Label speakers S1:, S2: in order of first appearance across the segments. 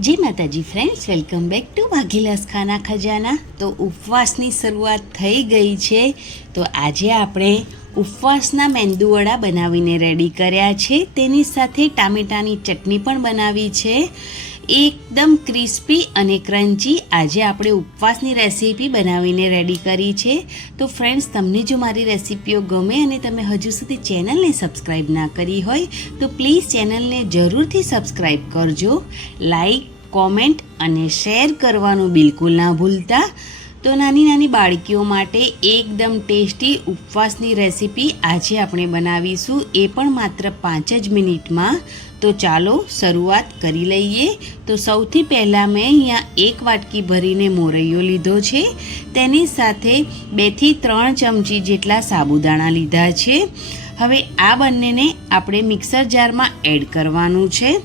S1: જય Mataji friends welcome back to Bhagilas Khana Khajana. તો ઉપવાસની શરૂઆત થઈ ગઈ છે. તો આજે આપણે ઉપવાસના મેંદુવડા બનાવીને રેડી કર્યા છે. તેની સાથે ટામેટાની ચટણી પણ બનાવી છે. એકદમ ક્રિસ્પી અને ક્રન્ચી આજે આપણે ઉપવાસની રેસીપી બનાવીને રેડી કરી છે. તો ફ્રેન્ડ્સ તમને જો મારી રેસીપીઓ ગમે અને તમે હજુ સુધી ચેનલને સબસ્ક્રાઈબ ના કરી હોય, તો પ્લીઝ ચેનલને જરૂરથી સબસ્ક્રાઈબ કરજો. લાઈક કોમેન્ટ અને શેર કરવાનું બિલકુલ ના ભૂલતા. તો નાની નાની બાળકીઓ માટે એકદમ ટેસ્ટી ઉપવાસની રેસીપી આજે આપણે બનાવીશું. એ પણ માત્ર પાંચ જ મિનિટમાં. તો ચાલો શરૂઆત કરી લઈએ. તો સૌથી પહેલાં મેં અહીંયા એક વાટકી ભરીને મોરૈયો લીધો છે. તેની સાથે બેથી ત્રણ ચમચી જેટલા સાબુદાણા લીધા છે. હવે આ બંનેને આપણે મિક્સર જારમાં એડ કરવાનું છે.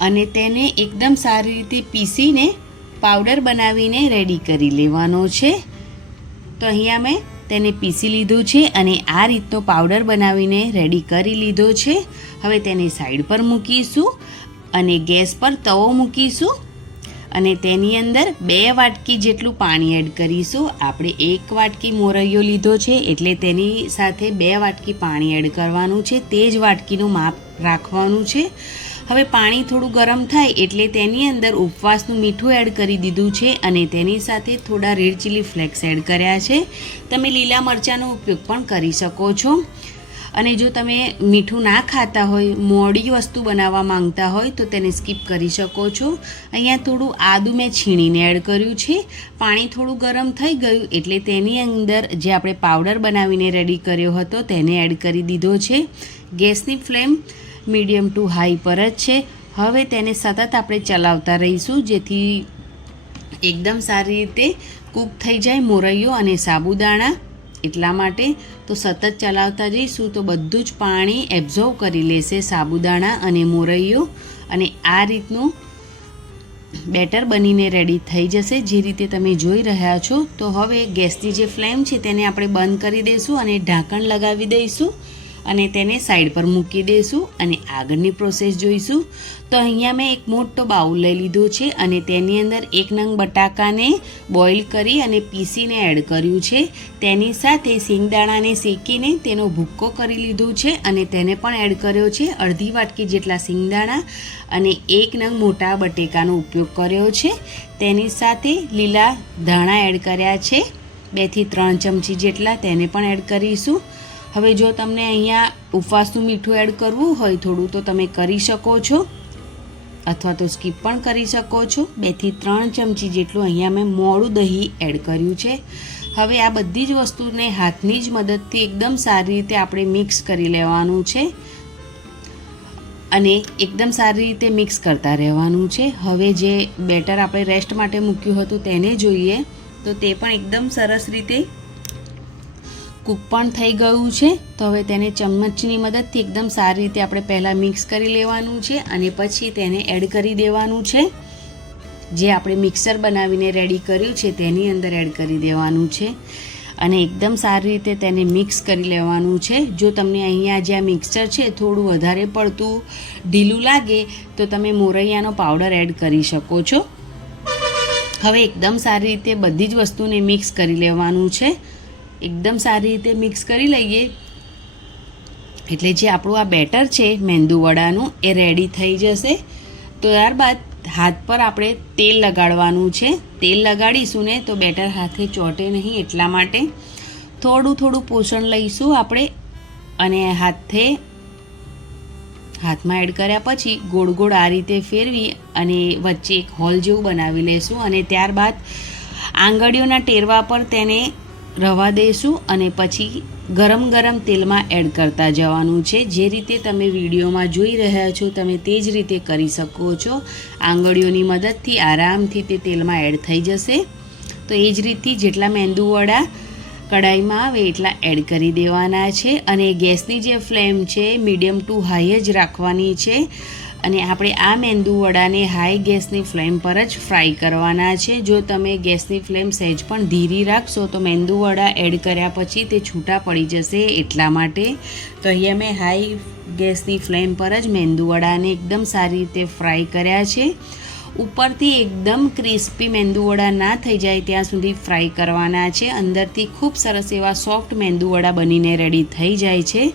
S1: અને તેને એકદમ સારી રીતે પીસીને પાવડર બનાવીને રેડી કરી લેવાનો છે. તો અહીંયા મેં તેને પીસી લીધું છે અને આ રીતનો પાવડર બનાવીને રેડી કરી લીધો છે. હવે તેને સાઈડ પર મૂકીશું અને ગેસ પર તવો મૂકીશું અને તેની અંદર બે વાટકી જેટલું પાણી એડ કરીશું. આપણે એક વાટકી મોરૈયો લીધો છે એટલે તેની સાથે બે વાટકી પાણી એડ કરવાનું છે. તે જ વાટકીનું માપ રાખવાનું છે. હવે પાણી થોડું ગરમ થાય એટલે તેની અંદર ઉપવાસનું મીઠું એડ કરી દીધું છે અને તેની સાથે થોડા રેડ ચીલી ફ્લેક્સ એડ કર્યા છે. તમે લીલા મરચાંનો ઉપયોગ પણ કરી શકો છો. અને જો તમે મીઠું ના ખાતા હોય, મોડી વસ્તુ બનાવવા માંગતા હોય, તો તેને સ્કીપ કરી શકો છો. અહીંયા થોડું આદું મેં છીણીને એડ કર્યું છે. પાણી થોડું ગરમ થઈ ગયું એટલે તેની અંદર જે આપણે પાવડર બનાવીને રેડી કર્યો હતો તેને એડ કરી દીધો છે. ગેસની ફ્લેમ મીડિયમ ટુ હાઈ પર જ છે. હવે તેને સતત આપણે ચલાવતા રહીશું, જેથી એકદમ સારી રીતે કૂક થઈ જાય મોરૈયો અને સાબુદાણા. એટલા માટે તો સતત ચલાવતા જઈશું, તો બધું જ પાણી એબ્ઝોર્વ કરી લેશે સાબુદાણા અને મોરૈયો. અને આ રીતનું બેટર બનીને રેડી થઈ જશે. જે રીતે તમે જોઈ રહ્યા છો, તો હવે ગેસની જે ફ્લેમ છે તેને આપણે બંધ કરી દઈશું અને ઢાંકણ લગાવી દઈશું. અને તેને સાઈડ પર મૂકી દઈશું અને આગળની પ્રોસેસ જોઈશું. તો અહીંયા મેં એક મોટો બાઉલ લઈ લીધો છે અને તેની અંદર એક નંગ બટાકાને બોઇલ કરી અને પીસીને એડ કર્યું છે. તેની સાથે સિંગદાણાને શેકીને તેનો ભૂક્કો કરી લીધો છે અને તેને પણ એડ કર્યો છે. અડધી વાટકી જેટલા સિંગદાણા અને એક નંગ મોટા બટેકાનો ઉપયોગ કર્યો છે. તેની સાથે લીલા ધાણા એડ કર્યા છે. બેથી ત્રણ ચમચી જેટલા તેને પણ એડ કરીશું. હવે જો તમને અહીંયા ઉપવાસનું મીઠું એડ કરવું હોય થોડું, તો તમે કરી શકો છો. અથવા તો સ્કીપ પણ કરી શકો છો. બેથી ત્રણ ચમચી જેટલું અહીંયા મેં મોડું દહીં એડ કર્યું છે. હવે આ બધી જ વસ્તુને હાથની જ મદદથી એકદમ સારી રીતે આપણે મિક્સ કરી લેવાનું છે. અને એકદમ સારી રીતે મિક્સ કરતા રહેવાનું છે. હવે જે બેટર આપણે રેસ્ટ માટે મૂક્યું હતું તેને જોઈએ. તો તે પણ એકદમ સરસ રીતે કૂક પણ થઈ ગયું છે. તો હવે તેને ચમચની મદદથી એકદમ સારી રીતે આપણે પહેલાં મિક્સ કરી લેવાનું છે અને પછી તેને એડ કરી દેવાનું છે. જે આપણે મિક્સર બનાવીને રેડી કર્યું છે તેની અંદર એડ કરી દેવાનું છે. અને એકદમ સારી રીતે તેને મિક્સ કરી લેવાનું છે. જો તમને અહીંયા જે આ મિક્સર છે થોડું વધારે પડતું ઢીલું લાગે, તો તમે મોરૈયાનો પાવડર એડ કરી શકો છો. હવે એકદમ સારી રીતે બધી જ વસ્તુને મિક્સ કરી લેવાનું છે. એકદમ સારી રીતે મિક્સ કરી લઈએ. એટલે જે આપણું આ બેટર છે મેંદુવડાનું એ રેડી થઈ જશે. તો ત્યારબાદ હાથ પર આપણે તેલ લગાડવાનું છે. તેલ લગાડીશું ને તો બેટર હાથે ચોંટે નહીં એટલા માટે. થોડું થોડું પોષણ લઈશું આપણે અને હાથે, હાથમાં એડ કર્યા પછી ગોળ ગોળ આ રીતે ફેરવી અને વચ્ચે એક હોલ જેવું બનાવી લઈશું અને ત્યારબાદ આંગળીઓના ટેરવા પર તેને રવા દઈશું અને પછી ગરમ ગરમ તેલમાં એડ કરતા જવાનું છે. જે રીતે તમે વિડીયોમાં જોઈ રહ્યા છો, તમે તે જ રીતે કરી શકો છો. આંગળીઓની મદદથી આરામથી તે તેલમાં એડ થઈ જશે. તો એ જ રીતથી જેટલા મેંદુવડા કડાઈમાં આવે એટલા એડ કરી દેવાના છે. અને ગેસની જે ફ્લેમ છે, મીડિયમ ટુ હાઈ જ રાખવાની છે. અને આપણે આ મેંદુવડાને હાઈ ગેસની ફ્લેમ પર જ ફ્રાય કરવાના છે. જો તમે ગેસની ફ્લેમ સહેજ પણ ધીરી રાખશો તો મેંદુવડા એડ કર્યા પછી તે છૂટા પડી જશે એટલા માટે. તો અહીંયા મેં હાઈ ગેસની ફ્લેમ પર જ મેંદુવડાને એકદમ સારી રીતે ફ્રાય કર્યા છે. ઉપરથી એકદમ ક્રિસ્પી મેંદુવડા ના થઈ જાય ત્યાં સુધી ફ્રાય કરવાના છે. અંદરથી ખૂબ સરસ એવા સોફ્ટ મેંદુવડા બનીને રેડી થઈ જાય છે.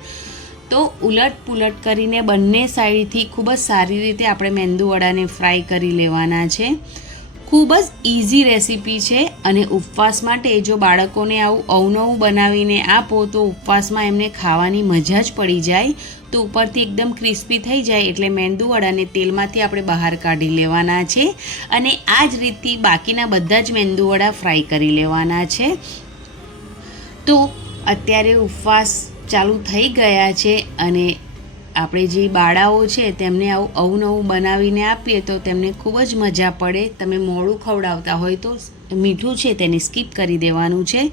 S1: તો ઉલટ પુલટ કરીને બંને સાઈડથી ખૂબ જ સારી રીતે આપણે મેંદુવડાને ફ્રાય કરી લેવાના છે. ખૂબ જ ઇઝી રેસીપી છે અને ઉપવાસ માટે જો બાળકોને આવું અવનવું બનાવીને આપો તો ઉપવાસમાં એમને ખાવાની મજા જ પડી જાય. તો ઉપરથી એકદમ ક્રિસ્પી થઈ જાય એટલે મેંદુવડાને તેલમાંથી આપણે બહાર કાઢી લેવાના છે અને આ જ રીતથી બાકીના બધા જ મેંદુવડા ફ્રાય કરી લેવાના છે. તો અત્યારે ઉપવાસ ચાલુ થઈ ગયા છે અને આપણે જે બાળાઓ છે તેમને આવું અવનવું બનાવીને આપીએ તો તેમને ખૂબ જ મજા પડે. તમે મોડું ખવડાવતા હોય તો મીઠું છે તેને સ્કીપ કરી દેવાનું છે.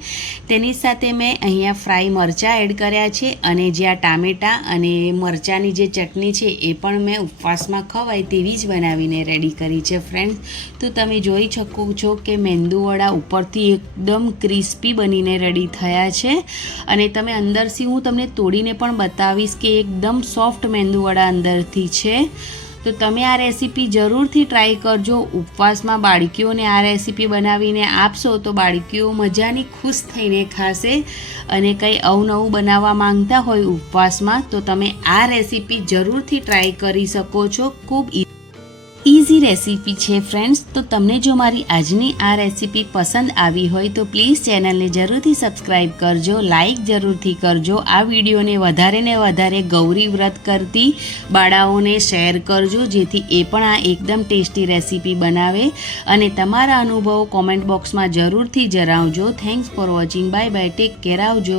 S1: તેની સાથે મેં અહીંયા ફ્રાય મરચાં એડ કર્યા છે અને જે આ ટામેટાં અને મરચાંની જે ચટણી છે એ પણ મેં ઉપવાસમાં ખવાય તેવી જ બનાવીને રેડી કરી છે ફ્રેન્ડ્સ તો તમે જોઈ શકો છો કે મેંદુવડા ઉપરથી એકદમ ક્રિસ્પી બનીને રેડી થયા છે. અને તમે અંદરથી હું તમને તોડીને પણ બતાવીશ કે એકદમ સોફ્ટ મેંદુવડા અંદરથી છે. તો તમે આ રેસીપી જરૂરથી ટ્રાય કરજો. ઉપવાસમાં બાળકીઓને આ રેસીપી બનાવીને આપશો તો બાળકીઓ મજાની ખુશ થઈને ખાશે. અને કંઈ અવનવું બનાવવા માંગતા હોય ઉપવાસમાં તો તમે આ રેસીપી જરૂરથી ટ્રાય કરી શકો છો. ખૂબ ઇઝી રેસીપી છે ફ્રેન્ડ્સ તો તમને જો મારી આજની આ રેસીપી પસંદ આવી હોય તો પ્લીઝ ચેનલને જરૂરથી સબસ્ક્રાઈબ કરજો લાઈક જરૂરથી કરજો. આ વિડીયોને વધારે ને વધારે ગૌરી વ્રત કરતી બાળાઓને શેર કરજો, જેથી એ પણ આ એકદમ ટેસ્ટી રેસીપી બનાવે. અને તમારા અનુભવો કોમેન્ટ બોક્સમાં જરૂરથી જણાવજો. Thanks for watching bye bye take care આવજો.